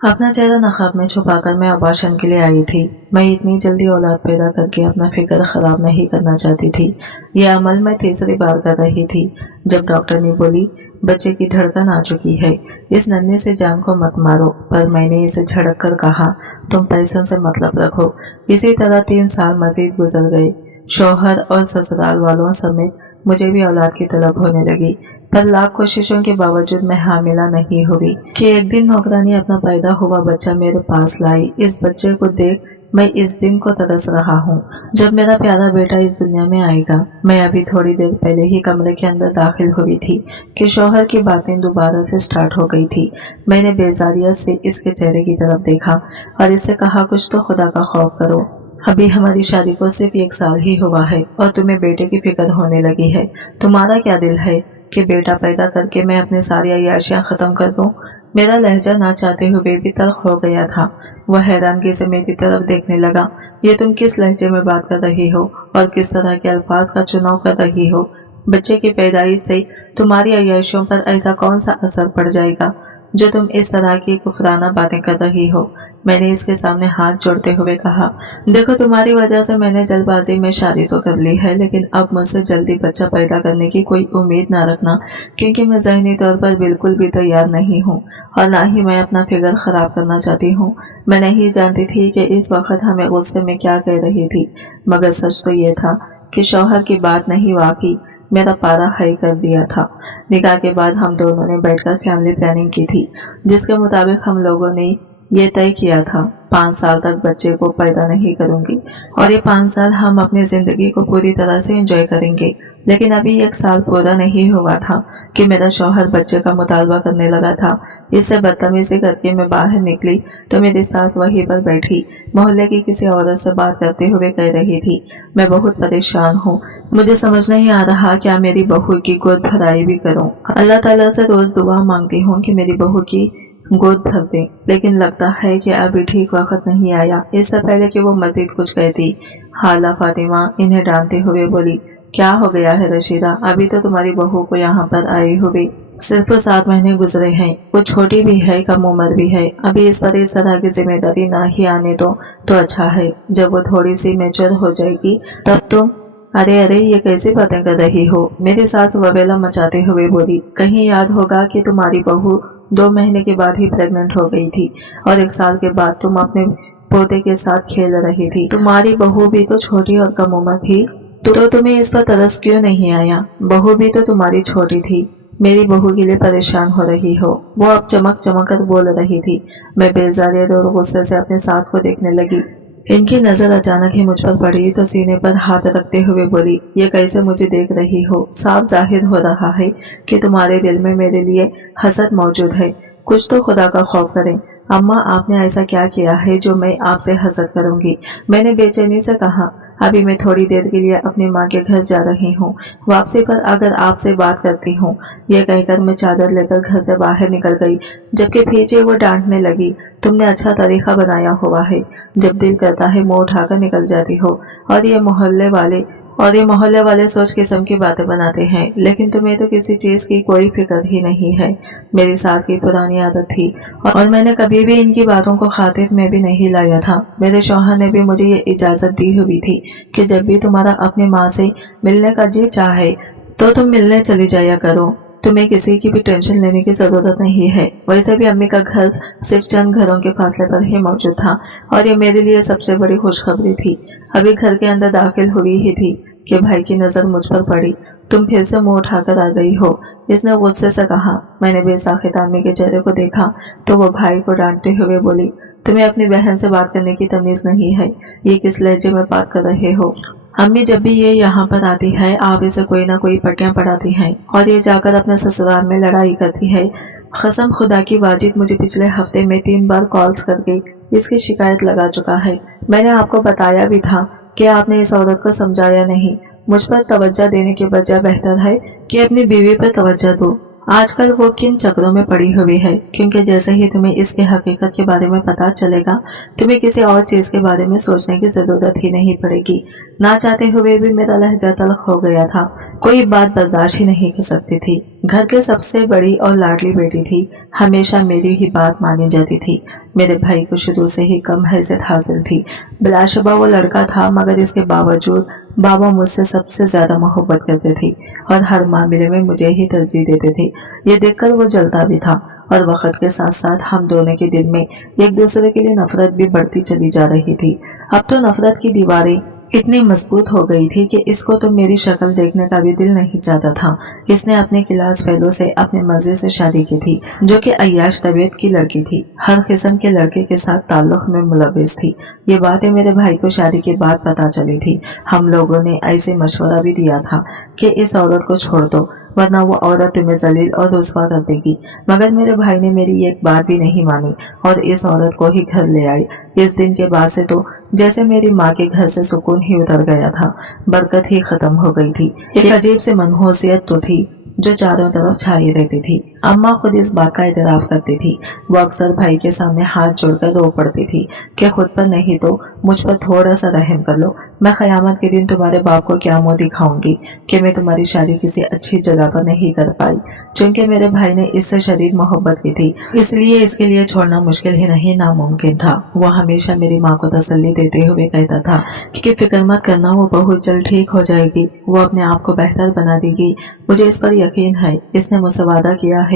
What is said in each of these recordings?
अपना चेहरा नकाब में छुपाकर मैं अबॉर्शन के लिए आई थी। मैं इतनी जल्दी औलाद पैदा करके अपना फिक्र खराब नहीं करना चाहती थी। यह अमल मैं तीसरी बार कर रही थी जब डॉक्टर ने बोली बच्चे की धड़कन आ चुकी है, इस नन्हे से जान को मत मारो। पर मैंने इसे झड़क कर कहा तुम पैसों से मतलब रखो। इसी तरह 3 साल मजीद गुजर गए। शौहर और ससुराल वालों समेत मुझे भी औलाद की तलब होने लगी, पर लाख कोशिशों के बावजूद मैं हामिला नहीं हुई कि एक दिन नौकरानी अपना पैदा हुआ बच्चा मेरे पास लाई। इस बच्चे को देख मैं इस दिन को तरस रहा हूँ जब मेरा प्यारा बेटा इस दुनिया में आएगा। मैं अभी थोड़ी देर पहले ही कमरे के अंदर दाखिल हुई थी कि शौहर की बातें दोबारा से स्टार्ट हो गई थी। मैंने बेजारियत से इसके चेहरे की तरफ देखा और इससे कहा कुछ तो खुदा का खौफ करो। अभी हमारी शादी को सिर्फ 1 साल ही हुआ है और तुम्हें बेटे की फिक्र होने लगी है। तुम्हारा क्या दिल है कि बेटा पैदा करके मैं अपनी सारी अय्याशियां खत्म कर दूं? मेरा लहजा ना चाहते हुए भी तल्ख हो गया था। वह हैरानगी से मेरी तरफ देखने लगा। ये तुम किस लहजे में बात कर रही हो और किस तरह के अल्फाज का चुनाव कर रही हो? बच्चे की पैदाइश से तुम्हारी अय्याशियों पर ऐसा कौन सा असर पड़ जाएगा जो तुम इस तरह की कुफराना बातें कर रही हो? मैंने इसके सामने हाथ जोड़ते हुए कहा, देखो तुम्हारी वजह से मैंने जल्दबाजी में शादी तो कर ली है, लेकिन अब मुझसे जल्दी बच्चा पैदा करने की कोई उम्मीद ना रखना, क्योंकि मैं ज़हनी तौर पर बिल्कुल भी तैयार नहीं हूँ और ना ही मैं अपना फिगर खराब करना चाहती हूँ। मैं नहीं जानती थी कि इस वक्त हमें गुस्से में क्या कह रही थी, मगर सच तो ये था कि शौहर की बात नहीं वाकई मेरा पारा हाई कर दिया था। निकाह के बाद हम दोनों ने बैठकर फैमिली प्लानिंग की थी, जिसके मुताबिक हम लोगों ने ये तय किया था 5 साल तक बच्चे को पैदा नहीं करूंगी और ये 5 साल हम अपनी जिंदगी को पूरी तरह से एंजॉय करेंगे। लेकिन अभी 1 साल पूरा नहीं हुआ था कि मेरा शौहर बच्चे का मुतालबा करने लगा था। इससे बदतमीजी करके मैं बाहर निकली तो मेरी सास वहीं पर बैठी मोहल्ले की किसी औरत से बात करते हुए कह रही थी, मैं बहुत परेशान हूँ, मुझे समझ नहीं आ रहा क्या मेरी बहू की गोद भराई भी करूँ। अल्लाह ताला से रोज दुआ मांगती हूँ कि मेरी बहू की गोद भर दे, लेकिन लगता है कि अभी ठीक वक्त नहीं आया। इससे पहले कि वो मजीद कुछ कहती, हाला फातिमा इन्हें डांटते हुए बोली, क्या हो गया है रशीदा, अभी तो तुम्हारी बहू को यहाँ पर आई हुई सिर्फ 7 महीने गुजरे हैं। वो छोटी भी है, कम उम्र भी है, अभी इस पर इस तरह की जिम्मेदारी ना ही आने दो तो अच्छा है। जब वो थोड़ी सी मैच्योर हो जाएगी तब तुम। अरे अरे ये कैसी बातें कर रही हो? मेरी सास ववेला मचाते हुए बोली, कहीं याद होगा कि तुम्हारी बहू 2 महीने के बाद ही प्रेग्नेंट हो गई थी और 1 साल के बाद तुम अपने पोते के साथ खेल रही थी। तुम्हारी बहू भी तो छोटी और कम उम्र थी, तो तुम्हें इस पर तरस क्यों नहीं आया? बहू भी तो तुम्हारी छोटी थी। मेरी बहू के लिए परेशान हो रही हो? वो अब चमक चमक कर बोल रही थी। मैं बेजारियत और गुस्से से अपने सास को देखने लगी। इनकी नजर अचानक ही मुझ पर पड़ी तो सीने पर हाथ रखते हुए बोली, ये कैसे मुझे देख रही हो? साफ जाहिर हो रहा है कि तुम्हारे दिल में मेरे लिए हसद मौजूद है। कुछ तो खुदा का खौफ करें। अम्मा आपने ऐसा क्या किया है जो मैं आपसे हसद करूंगी? मैंने बेचैनी से कहा, अभी मैं थोड़ी देर के लिए अपनी माँ के घर जा रही हूँ, वापसी पर अगर आपसे बात करती हूँ। यह कहकर मैं चादर लेकर घर से बाहर निकल गई, जबकि पीछे वो डांटने लगी, तुमने अच्छा तरीका बनाया हुआ है, जब दिल करता है मुंह उठाकर निकल जाती हो और ये मोहल्ले वाले सोच किस्म की बातें बनाते हैं, लेकिन तुम्हें तो किसी चीज की कोई फिक्र ही नहीं है। मेरी सास की पुरानी आदत थी और मैंने कभी भी इनकी बातों को खातिर में भी नहीं लाया था। मेरे शौहर ने भी मुझे ये इजाजत दी हुई थी कि जब भी तुम्हारा अपनी माँ से मिलने का जी चाहे तो तुम मिलने चली जाया करो, तुम्हें किसी की भी टेंशन लेने की जरूरत नहीं है। वैसे भी अम्मी का घर सिर्फ चंद घरों के फासले पर ही मौजूद था और ये मेरे लिए सबसे बड़ी खुशखबरी थी। अभी घर के अंदर दाखिल हुई ही थी कि भाई की नजर मुझ पर पड़ी। तुम फिर से मुंह उठाकर आ गई हो, इसने गुस्से से कहा। मैंने बेसाखित अम्मी के चेहरे को देखा तो वो भाई को डांटते हुए बोली, तुम्हें अपनी बहन से बात करने की तमीज नहीं है, ये किस लहजे में बात कर रहे हो? अम्मी जब भी ये यहाँ पर आती है आप इसे कोई ना कोई पट्टियां पढ़ाती हैं और ये जाकर अपने ससुराल में लड़ाई करती है। कसम खुदा की वाजिद मुझे पिछले हफ्ते में 3 बार कॉल्स करके इसकी शिकायत लगा चुका है। मैंने आपको बताया भी था कि आपने इस औरत को समझाया नहीं। मुझ पर तवज्जो देने के बजाय बेहतर है कि अपनी बीवी पर तवज्जो दो। आजकल वो किन चक्रों में पड़ी हुई है, क्योंकि जैसे ही तुम्हें इसकी हकीकत के बारे में पता चलेगा तुम्हें किसी और चीज के बारे में सोचने की जरूरत ही नहीं पड़ेगी। ना चाहते हुए भी मेरा लहजा तल्ख हो गया था। कोई बात बर्दाश्त ही नहीं कर सकती थी। घर के सबसे बड़ी और लाडली बेटी थी, हमेशा मेरी ही बात मानी जाती थी। मेरे भाई को शुरू से ही कम हैसियत हासिल थी। बिलाशुबा वो लड़का था, मगर इसके बावजूद बाबा मुझसे सबसे ज्यादा मोहब्बत करते थे और हर मामले में मुझे ही तरजीह देते थे। ये देखकर वो जलता भी था और वक्त के साथ साथ हम दोनों के दिल में एक दूसरे के लिए नफरत भी बढ़ती चली जा रही थी। अब तो नफरत की दीवारें इतनी मजबूत हो गई थी कि इसको तो मेरी शक्ल देखने का भी दिल नहीं चाहता था। इसने अपने क्लास फेलो से अपनी मर्जी से शादी की थी, जो कि अय्याश तबीयत की लड़की थी, हर किस्म के लड़के के साथ ताल्लुक में मुलविस थी। ये बातें मेरे भाई को शादी के बाद पता चली थी। हम लोगों ने ऐसे मशवरा भी दिया था कि इस औरत को छोड़ दो, वरना वो औरत तुम्हें जलील और रुस्वा कर देगी। मगर मेरे भाई ने मेरी एक बात भी नहीं मानी और इस औरत को ही घर ले आई। इस दिन के बाद से तो जैसे मेरी माँ के घर से सुकून ही उतर गया था, बरकत ही खत्म हो गई थी। एक अजीब सी मनहूसियत तो थी जो चारों तरफ छाई रहती थी। अम्मा खुद इस बात का इतराफ करती थी। वो अक्सर भाई के सामने हाथ जोड़कर रो पड़ती थी कि खुद पर नहीं तो मुझ पर थोड़ा सा रहम कर लो। मैं क़यामत के दिन तुम्हारे बाप को क्या मुंह दिखाऊंगी कि मैं तुम्हारी शादी किसी अच्छी जगह पर नहीं कर पाई। चूंकि मेरे भाई ने इससे शदीद मोहब्बत की थी, इसलिए इसके लिए छोड़ना मुश्किल ही नहीं नामुमकिन था। वो हमेशा मेरी माँ को तसल्ली देते हुए कहता था कि फिक्र मत करना, वो बहुत जल्द ठीक हो जाएगी, वो अपने आप को बेहतर बना देगी। मुझे इस पर यकीन है, इसने मुझसे वादा किया है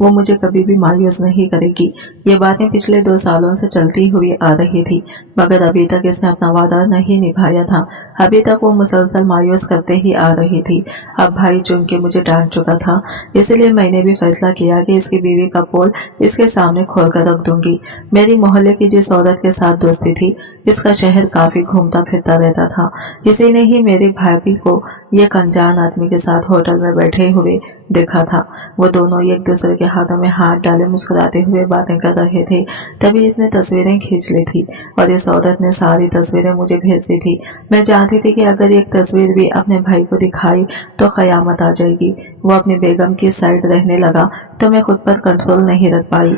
वो मुझे कभी भी मायूस नहीं करेगी। ये बातें पिछले 2 सालों से चलती हुई आ रही थी, मगर अभी तक इसने अपना वादा नहीं निभाया था। अभी तक वो मुसलसल मायूस करते ही आ रही थी। अब भाई चूंकि मुझे डांट चुका था, इसलिए मैंने भी फैसला किया कि इसकी बीवी का पोल इसके सामने खोलकर रख दूंगी। मेरी मोहल्ले की जिस औरत के साथ दोस्ती थी, इसका शहर काफी घूमता फिरता रहता था। इसी ने ही मेरे भाभी को ये अनजान आदमी के साथ होटल में बैठे हुए देखा था। वो दोनों एक दूसरे के हाथों में हाथ डाले मुस्कुराते हुए बातें कर रहे थे। तभी इसने तस्वीरें खींच ली थी और इस औरत ने सारी तस्वीरें मुझे भेज दी थी। मैं जानती थी कि अगर एक तस्वीर भी अपने भाई को दिखाई तो कयामत आ जाएगी। वो अपनी बेगम की साइड रहने लगा तो मैं खुद पर कंट्रोल नहीं रख पाई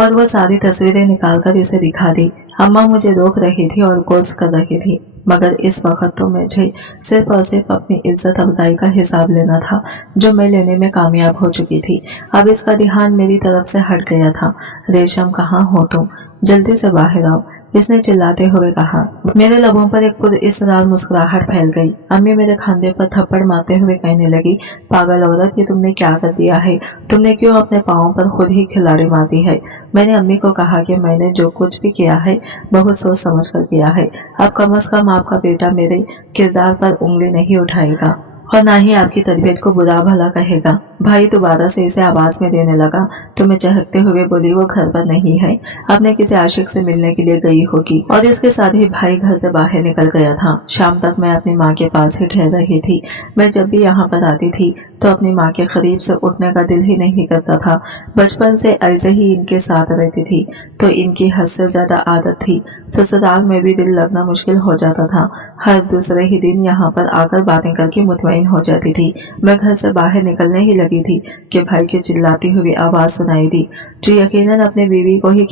और वो सारी तस्वीरें निकालकर इसे दिखा दी। अम्मा मुझे रोक रही थी और कोर्स कर रही थी, मगर इस वक्त तो मुझे सिर्फ और सिर्फ अपनी इज्जत अफजाई का हिसाब लेना था, जो मैं लेने में कामयाब हो चुकी थी। अब इसका ध्यान मेरी तरफ से हट गया था। रेशम, कहाँ हो तुम? जल्दी से बाहर आओ, इसने चिल्लाते हुए कहा। मेरे लबों पर एक पुरइसरार मुस्कुराहट फैल गई। अम्मी मेरे खांधे पर थप्पड़ मारते हुए कहने लगी, पागल औरत, ये तुमने क्या कर दिया है? तुमने क्यों अपने पाँव पर खुद ही खिलाड़ी मार दी है? मैंने अम्मी को कहा कि मैंने जो कुछ भी किया है बहुत सोच समझ कर किया है। अब कम से कम आपका बेटा मेरे किरदार पर उंगली नहीं उठाएगा और ना ही आपकी तरबियत को बुरा भला कहेगा। भाई दोबारा से इसे आवाज में देने लगा तो मैं चहकते हुए बोली, वो घर पर नहीं है, अपने किसी आशिक से मिलने के लिए गई होगी। और इसके साथ ही भाई घर से बाहर निकल गया था। शाम तक मैं अपनी माँ के पास ही ठहर रही थी। मैं जब भी यहाँ पर आती थी तो अपनी माँ के करीब से उठने का दिल ही नहीं करता था। बचपन से ऐसे ही इनके साथ रहती थी तो इनकी हद से ज्यादा आदत थी। ससुराल में भी दिल लगना मुश्किल हो जाता था। हर दूसरे ही दिन यहाँ पर आकर बातें करके मुतमईन हो जाती थी। मैं घर से बाहर निकलने ही लगी थी कि भाई की चिल्लाती हुई आवाज सुनाई दी, जो यकीनन अपने बीवी को ही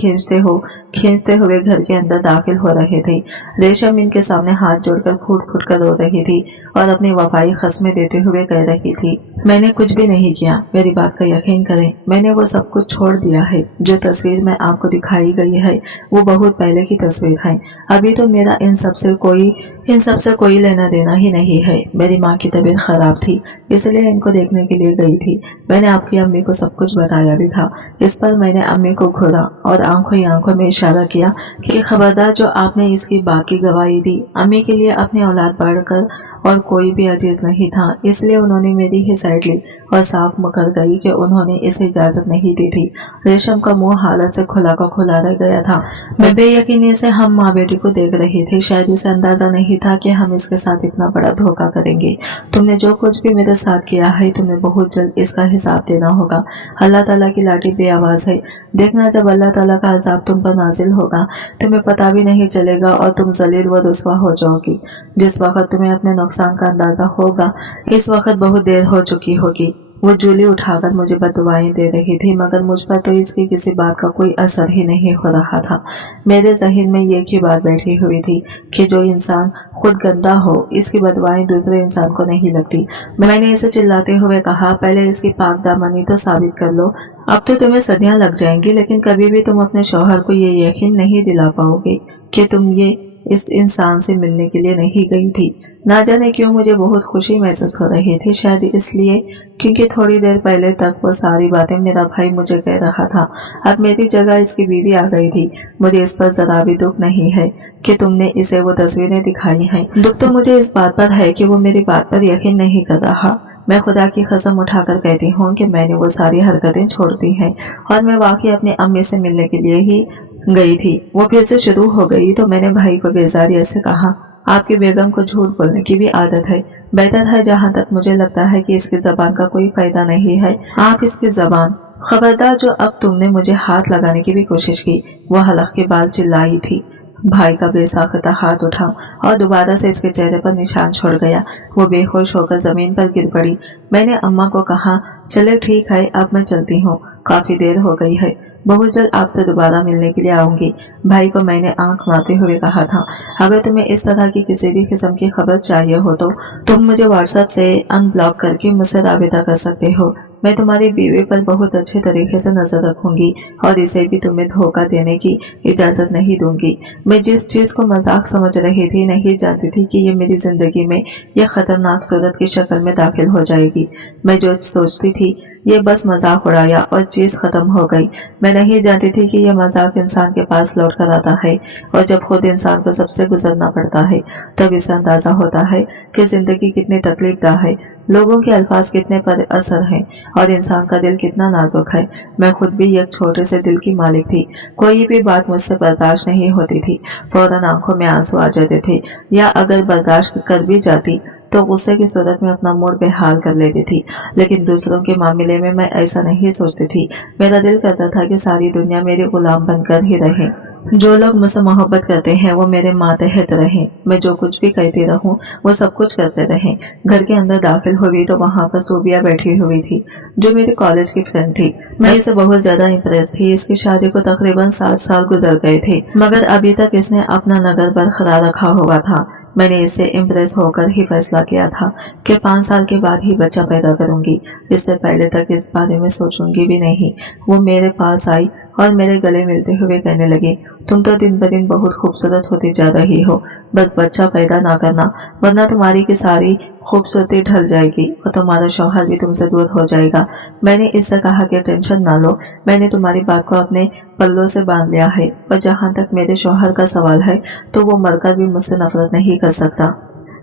खींचते हुए घर के अंदर दाखिल हो रहे थे। रेशम इनके सामने हाथ जोड़कर फूट फूट कर रो रही थी और अपनी वफाई खस्में देते हुए कह रही थी, मैंने कुछ भी नहीं किया, मेरी बात का यकीन करें, मैंने वो सब कुछ छोड़ दिया है। जो तस्वीर में आपको दिखाई गई है वो बहुत पहले की तस्वीर है। अभी तो मेरा इन सबसे कोई लेना देना ही नहीं है। मेरी माँ की तबीयत खराब थी, इसलिए इनको देखने के लिए गई थी। मैंने आपकी अम्मी को सब कुछ बताया भी था। इस पर मैंने अम्मी को घूरा और आंखों ही आंखों में इशारा किया कि खबरदार जो आपने इसकी बाकी गवाही दी। अम्मी के लिए अपनी औलाद बढ़कर और कोई भी अजीज नहीं था, इसलिए उन्होंने मेरी ही साइड ली और साफ मुकर गई कि उन्होंने इसे इजाजत नहीं दी थी। रेशम का मुंह हालत से खुला का खुला रह गया था। मैं बेयकीनी से हम माँ बेटी को देख रही थी। शायद इसे अंदाजा नहीं था कि हम इसके साथ इतना बड़ा धोखा करेंगे। तुमने जो कुछ भी मेरे साथ किया है तुम्हें बहुत जल्द इसका हिसाब देना होगा। अल्लाह ताला की लाठी बेआवाज है। देखना, जब अल्लाह ताला का अजाब तुम पर नाजिल होगा तुम्हें पता भी नहीं चलेगा और तुम जलील व रुस्वा हो जाओगी। जिस वक्त तुम्हें अपने नुकसान का अंदाजा होगा इस वक्त बहुत देर हो चुकी होगी। वो जूली उठाकर मुझे बददुआएं दे रही थी, मगर मुझ पर तो इसकी किसी बात का कोई असर ही नहीं हो रहा था। मेरे ज़हन में ये की बात बैठी हुई थी कि जो इंसान खुद गंदा हो, इसकी बददुआएं दूसरे इंसान को नहीं लगती। मैंने इसे चिल्लाते हुए कहा, पहले इसकी पाक दामनी तो साबित कर लो। अब तो तुम्हें सदियां लग जाएंगी, लेकिन कभी भी तुम अपने शौहर को ये यकीन नहीं दिला पाओगे कि तुम ये इस इंसान से मिलने के लिए नहीं गई थी। ना जाने क्यों मुझे बहुत खुशी महसूस हो रही थी, शायद इसलिए क्योंकि थोड़ी देर पहले तक वो सारी बातें मेरा भाई मुझे कह रहा था। अब मेरी जगह इसकी बीवी आ गई थी। मुझे इस पर जरा भी दुख नहीं है कि तुमने इसे वो तस्वीरें दिखाई हैं। दुख तो मुझे इस बात पर है कि वो मेरी बात पर यकीन नहीं कर रहा। मैं खुदा की कसम उठाकर कहती हूँ कि मैंने वो सारी हरकतें छोड़ दी हैं और मैं वाकई अपनी अम्मी से मिलने के लिए ही गई थी। वो फिर से शुरू हो गई तो मैंने भाई को बेजारियत से कहा, आपकी बेगम को झूठ बोलने की भी आदत है। बेहतर है, जहाँ तक मुझे लगता है कि इसकी जबान का कोई फायदा नहीं है, आप इसकी जबान। खबरदार, जो अब तुमने मुझे हाथ लगाने की भी कोशिश की। वह हलक के बाल चिल्लाई थी। भाई का बेसाख्ता हाथ उठा और दोबारा से इसके चेहरे पर निशान छोड़ गया। वो बेहोश होकर जमीन पर गिर पड़ी। मैंने अम्मा को कहा, चले ठीक है, अब मैं चलती हूँ, काफी देर हो गई है, बहुत जल्द आपसे दोबारा मिलने के लिए आऊंगी। भाई को मैंने आंख मारते हुए कहा था, अगर तुम्हें इस तरह की किसी भी किस्म की खबर चाहिए हो तो तुम मुझे व्हाट्सएप से अनब्लॉक करके मुझसे राबिता कर सकते हो। मैं तुम्हारी बीवी पर बहुत अच्छे तरीके से नजर रखूंगी और इसे भी तुम्हें धोखा देने की इजाजत नहीं दूंगी। मैं जिस चीज को मजाक समझ रही थी, नहीं जानती थी कि ये मेरी जिंदगी में यह खतरनाक सूरत की शक्ल में दाखिल हो जाएगी। मैं जो सोचती थी ये बस मजाक उड़ाया और चीज खत्म हो गई। मैं नहीं जानती थी कि यह मजाक इंसान के पास लौट कर आता है और जब खुद इंसान को सबसे गुजरना पड़ता है तब इससे अंदाजा होता है कि जिंदगी कितनी तकलीफदा है, लोगों के अल्फाज कितने पर असर हैं और इंसान का दिल कितना नाजुक है। मैं खुद भी एक छोटे से दिल की मालिक थी। कोई भी बात मुझसे बर्दाश्त नहीं होती थी, फौरन आंखों में आंसू आ जाते थे, या अगर बर्दाश्त कर भी जाती तो गुस्से की सूरत में अपना मूड बेहाल कर लेती थी। लेकिन दूसरों के मामले में मैं ऐसा नहीं सोचती थी। मेरा दिल करता था कि सारी दुनिया मेरे गुलाम बनकर ही रहे। जो लोग मुझसे मोहब्बत करते हैं वो मेरे मातहत रहें। मैं जो कुछ भी कहती रहूं वो सब कुछ करते रहें। घर के अंदर दाखिल हुई तो वहां पर सूबिया बैठी हुई थी, जो मेरी कॉलेज की फ्रेंड थी। मैं इसे बहुत ज्यादा इम्प्रेस थी। इसकी शादी को तकरीबन 7 साल गुजर गए थे, मगर अभी तक इसने अपना नगर बरकरार रखा हुआ था। मैंने इससे इम्प्रेस होकर ही फैसला किया था कि 5 साल के बाद ही बच्चा पैदा करूंगी। इससे पहले तक इस बारे में सोचूंगी भी नहीं। वो मेरे पास आई और मेरे गले मिलते हुए कहने लगी, तुम तो दिन ब दिन बहुत खूबसूरत होती जा रही हो, बस बच्चा पैदा ना करना, वरना तुम्हारी की सारी खूबसूरती ढल जाएगी और तुम्हारा शौहर भी तुमसे दूर हो जाएगा। मैंने इससे कहा कि टेंशन ना लो, मैंने तुम्हारी बात को अपने पल्लों से बांध लिया है, और जहाँ तक मेरे शौहर का सवाल है तो वो मरकर भी मुझसे नफरत नहीं कर सकता।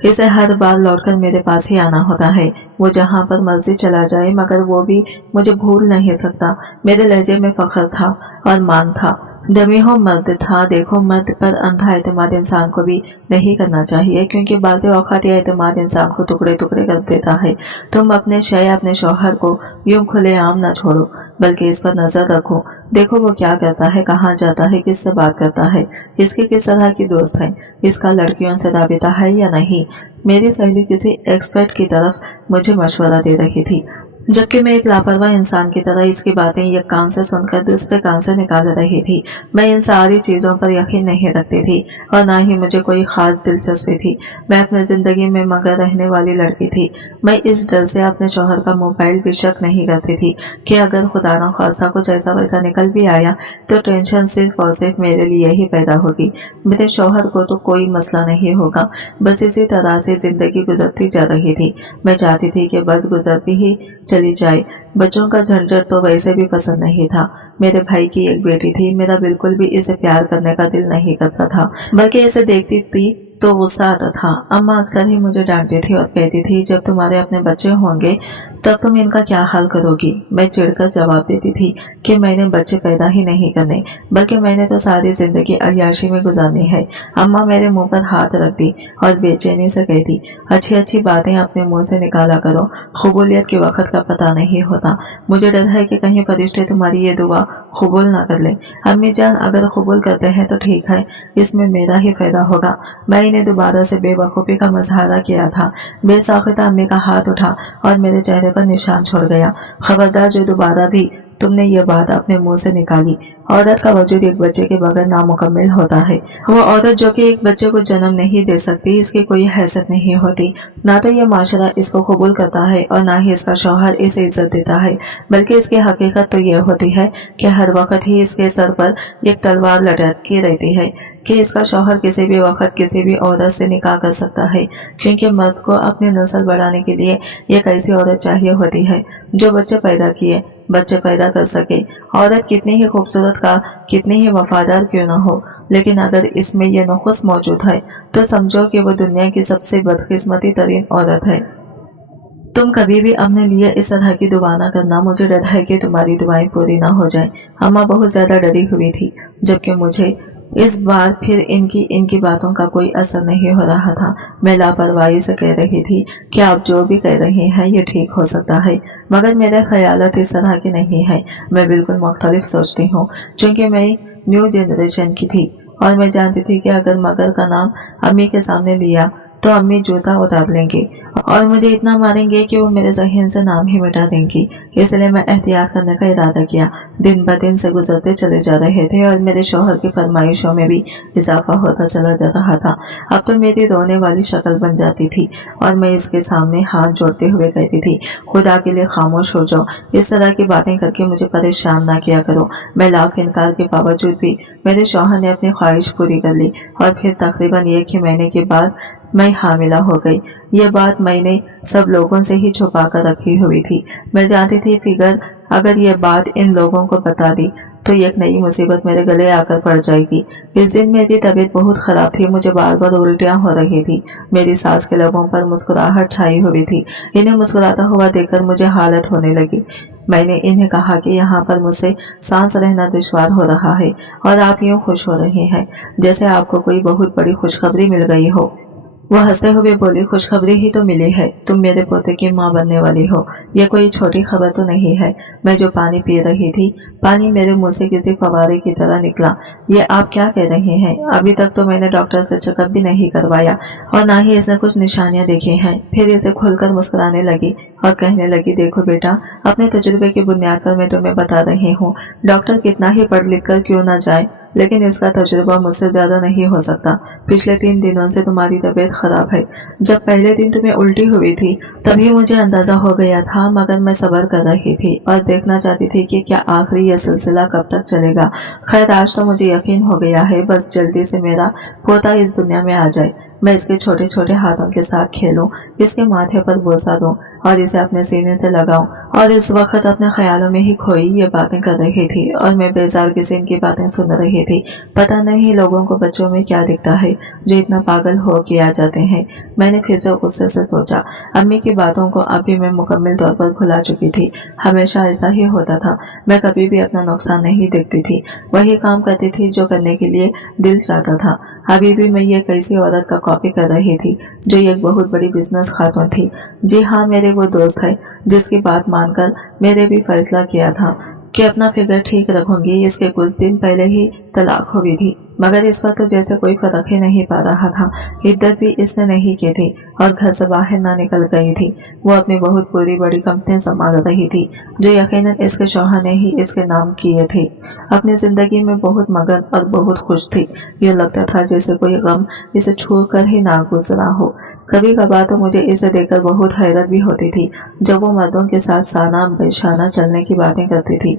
इसे हर बार लौटकर मेरे पास ही आना होता है। वो जहाँ पर मर्जी चला जाए, मगर वो भी मुझे भूल नहीं सकता। मेरे लहजे में फख्र था और मान था। दमी हो मर्द था। देखो, मर्द पर अंधा एतमाद इंसान को भी नहीं करना चाहिए, क्योंकि बाज़ औक़ात यह एतमाद इंसान को टुकड़े टुकड़े कर देता है। तुम अपने शौहर को यूं खुलेआम न छोड़ो, बल्कि इस पर नजर रखो। देखो वो क्या करता है, कहाँ जाता है, किससे बात करता है, इसकी किस तरह की दोस्त है, इसका लड़कियों से राबिता है या नहीं। मेरी सहेली किसी एक्सपर्ट की तरफ मुझे मशवरा दे रही थी, जबकि मैं एक लापरवाह इंसान की तरह इसकी बातें एक कान से सुनकर दूसरे कान से निकाल रही थी। मैं इन सारी चीजों पर यकीन नहीं रखती थी और ना ही मुझे कोई खास दिलचस्पी थी। मैं अपनी जिंदगी में मगर रहने वाली लड़की थी। मैं इस डर से अपने शौहर का मोबाइल भी शक नहीं करती थी कि अगर खुदा न खासा कुछ ऐसा वैसा निकल भी आया तो टेंशन सिर्फ और सिर्फ मेरे लिए ही पैदा होगी। मेरे शौहर को तो कोई मसला नहीं होगा। बस इसी तरह से जिंदगी गुजरती जा रही थी। मैं चाहती थी कि बस गुजरती ही चली जाए। बच्चों का झंझट तो वैसे भी पसंद नहीं था। मेरे भाई की एक बेटी थी। मेरा बिल्कुल भी इसे प्यार करने का दिल नहीं करता था, बल्कि इसे देखती थी तो गुस्सा आता था। अम्मा अक्सर ही मुझे डांटती थी और कहती थी, जब तुम्हारे अपने बच्चे होंगे तब तुम इनका क्या हाल करोगी। मैं चिढ़कर जवाब देती थी कि मैंने बच्चे पैदा ही नहीं करने, बल्कि मैंने तो सारी जिंदगी अय्याशी में गुजारनी है। अम्मा मेरे मुंह पर हाथ रखती और बेचैनी से कहती, अच्छी अच्छी बातें अपने मुंह से निकाला करो, कबूलियत के वक्त का पता नहीं होता। मुझे डर है कि कहीं फरिश्ते तुम्हारी ये दुआ कबूल ना कर ले। अम्मी जान अगर कबूल करते हैं तो ठीक है, इसमें मेरा ही फायदा होगा। मैंने दोबारा से बेवकूफ़ी का मुजाहरा किया था। बेसाख्ता अम्मी का हाथ उठा और मेरे चेहरे पर निशान छोड़ गया। खबरदार जो दोबारा भी तुमने ये बात अपने मुंह से निकाली। औरत का वजूद एक बच्चे के बगैर नामुकम्मल होता है। वो औरत जो कि एक बच्चे को जन्म नहीं दे सकती, इसकी कोई हैसियत नहीं होती। ना तो ये माशरा इसको कबूल करता है और ना ही इसका शौहर इसे इज्जत देता है, बल्कि इसकी हकीकत तो ये होती है कि हर वक्त ही इसके सर पर एक तलवार लटकी रहती है कि इसका शौहर किसी भी वक्त किसी भी औरत से निकाह कर सकता है, क्योंकि मर्द को अपनी नस्ल बढ़ाने के लिए एक ऐसी औरत चाहिए होती है जो बच्चे पैदा कर सके। औरत कितनी ही खूबसूरत का कितनी ही वफादार क्यों न हो, लेकिन अगर इसमें यह नुक़्स मौजूद है तो समझो कि वो दुनिया की सबसे बदकिस्मती तरीन औरत है। तुम कभी भी अपने लिए इस तरह की दुआ न करना, मुझे डर है कि तुम्हारी दुआएं पूरी ना हो जाएं। अम्मा बहुत ज्यादा डरी हुई थी, जबकि मुझे इस बार फिर इनकी बातों का कोई असर नहीं हो रहा था। मैं लापरवाही से कह रही थी कि आप जो भी कह रहे हैं ये ठीक हो सकता है, मगर मेरे ख्यालात इस तरह के नहीं है। मैं बिल्कुल मुख्तलिफ सोचती हूँ, क्योंकि मैं न्यू जनरेशन की थी और मैं जानती थी कि अगर मगर का नाम अम्मी के सामने लिया तो अम्मी जूता उतार लेंगे और मुझे इतना मारेंगे कि वो मेरे ज़हन से नाम ही मिटा देंगी। इसलिए मैं एहतियात करने का इरादा किया। दिन ब दिन से गुजरते चले जा रहे थे और मेरे शौहर की फरमाइशों में भी इजाफा होता चला जा रहा था। अब तो मेरी रोने वाली शक्ल बन जाती थी और मैं इसके सामने हाथ जोड़ते हुए कहती थी, खुदा के लिए खामोश हो जाओ, इस तरह की बातें करके मुझे परेशान ना किया करो। मैं लाख इनकार के बावजूद भी मेरे शौहर ने अपनी ख्वाहिश पूरी कर ली और फिर तकरीबन 1 ही महीने के बाद मैं हामिला हो गई। ये बात मैंने सब लोगों से ही छुपा कर रखी हुई थी। मैं जानती थी फिगर अगर ये बात इन लोगों को बता दी तो एक नई मुसीबत मेरे गले आकर पड़ जाएगी। इस दिन मेरी तबीयत बहुत खराब थी, मुझे बार बार उल्टियां हो रही थी। मेरी सास के लबों पर मुस्कुराहट छाई हुई थी। इन्हें मुस्कुराता हुआ देखकर मुझे हालत होने लगी। मैंने इन्हें कहा कि यहाँ पर मुझसे सांस रहना दुश्वार हो रहा है और आप यूँ खुश हो रहे हैं जैसे आपको कोई बहुत बड़ी खुशखबरी मिल गई हो। वह हंसते हुए बोली, खुशखबरी ही तो मिली है, तुम मेरे पोते की माँ बनने वाली हो। यह कोई छोटी खबर तो नहीं है। मैं जो पानी पी रही थी, पानी मेरे मुंह से किसी फवारे की तरह निकला। ये आप क्या कह रहे हैं? अभी तक तो मैंने डॉक्टर से चेकअप भी नहीं करवाया और ना ही इसने कुछ निशानियां देखी हैं। फिर इसे खुलकर मुस्कुराने लगी और कहने लगी, देखो बेटा, अपने तजुर्बे की बुनियाद पर मैं तुम्हें बता रही हूँ, डॉक्टर कितना ही पढ़ लिख कर क्यों ना जाए, लेकिन इसका तजुर्बा मुझसे ज्यादा नहीं हो सकता। पिछले 3 दिनों से तुम्हारी तबीयत खराब है। जब पहले दिन तुम्हें उल्टी हुई थी तभी मुझे अंदाजा हो गया था, मगर मैं सब्र कर रही थी और देखना चाहती थी कि क्या आखिरी यह सिलसिला कब तक चलेगा। खैर आज तो मुझे यकीन हो गया है, बस जल्दी से मेरा पोता इस दुनिया में आ जाए, मैं इसके छोटे छोटे हाथों के साथ खेलूं, इसके माथे पर बोसा दूं और इसे अपने सीने से लगाऊं। और इस वक्त अपने ख्यालों में ही खोई ये बातें कर रही थी और मैं बेजार किस्म की बातें सुन रही थी। पता नहीं लोगों को बच्चों में क्या दिखता है जो इतना पागल हो के आ जाते हैं। मैंने फिर से गुस्से से सोचा, अम्मी की बातों को अभी मैं मुकम्मल तौर पर भुला चुकी थी। हमेशा ऐसा ही होता था, मैं कभी भी अपना नुकसान नहीं देखती थी, वही काम करती थी जो करने के लिए दिल चाहता था। अभी भी मैं ये कैसी औरत का कॉपी कर रही थी जो एक बहुत बड़ी बिजनेस खातून थी। जी हाँ, मेरे वो दोस्त है जिसकी बात मानकर मेरे भी फैसला किया था कि अपना फिगर ठीक रखूंगी। इसके कुछ दिन पहले ही तलाक हुई थी, मगर इस वक्त तो जैसे कोई फर्क ही नहीं पा रहा था। इद्दत भी इसने नहीं की थी और घर से बाहर ना निकल गई थी। वो अपनी बहुत पूरी बड़ी कंपनी संभाल रही थी जो यकीनन इसके शौहर ने ही इसके नाम किए थे। अपनी जिंदगी में बहुत मगन और बहुत खुश थी। ये लगता था जैसे कोई गम इसे छोड़ कर ही ना गुजरा हो। कभी कभार तो मुझे इसे देखकर बहुत हैरत भी होती थी जब वो मर्दों के साथ शाना बेशाना चलने की बातें करती थी।